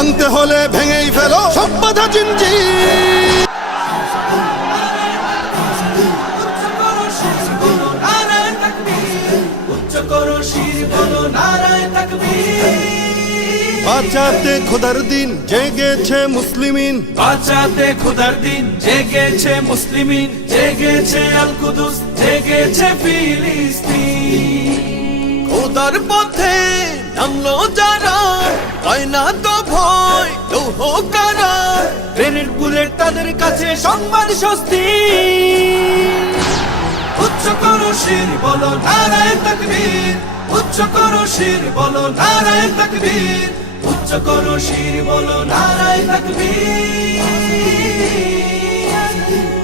ভাঙতে হলে ভেঙেই ফেলো সব বাধা জিঞ্জির। বাঁচাতে খোদার দিন জেগেছে মুসলিমিন, বাঁচাতে খোদার দিন জেগেছে মুসলিমিন, জেগেছে আল কুদুস, জেগেছে ফিলিস্তিন। খোদার পথে নামলো যারা, হয় না তো ভয় লৌহ কারা, গ্রেনেড বুলেট তাদের কাছে সংবাদ স্বস্তি। উচ্চ করো শির বলো নারায়ে তাকবীর, উচ্চ করো শির বলো নারায়ে তাকবীর, উচ্চ করো শির বলো নারায়ে তাকবীর।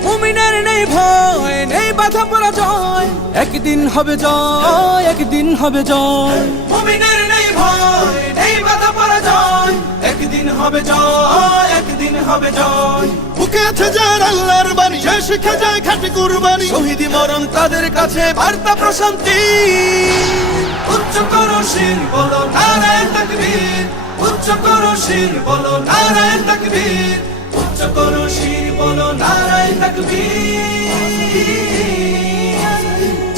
মুমিনের নেই ভয়, নেই বাধা পরাজয়, একদিন হবে জয়, একদিন হবে জয়। মুমিনের নেই ভয়, নেই বাধা পরাজয়, একদিন হবে জয়, একদিন হবে জয়। বুকে আছে যার আল্লাহর বাণী, সে শিখে যায় খাঁটি কুরবানি, শহীদি মরণ তাদের কাছে বার্তা প্রশান্তি। উচ্চ করো শির বলো নারায়ে তাকবীর, উচ্চ করো শির বলো নারায়ে তাকবীর, উচ্চ করো শির বলো নারায়ে তাকবীর।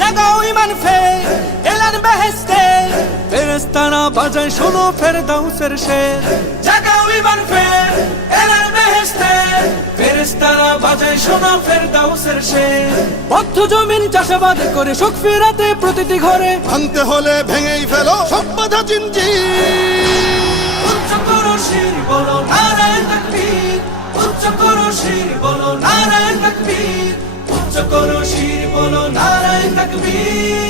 জাগাও ঈমান ফের এলান বেহেশতে, ফেরেশতারা বাজায় শোনো ফেরদাউসের শের। জাগাও ঈমান ফের এলান বেহেশতে, ফেরেশতারা বাজায় শোনো ফেরদাউসের শের। বদ্ধ জমিন চাষাবাদ করে সুখ ফেরাতে প্রতিটি ঘরে, ভাঙতে হলে ভেঙেই ফেলো সব বাধা জিঞ্জির। উচ্চ করো শির বলো নারায়ে তাকবীর, উচ্চ করো শির বলো নারায়ে তাকবীর, উচ্চ করো শির বলো নারায়ে তাকবীর।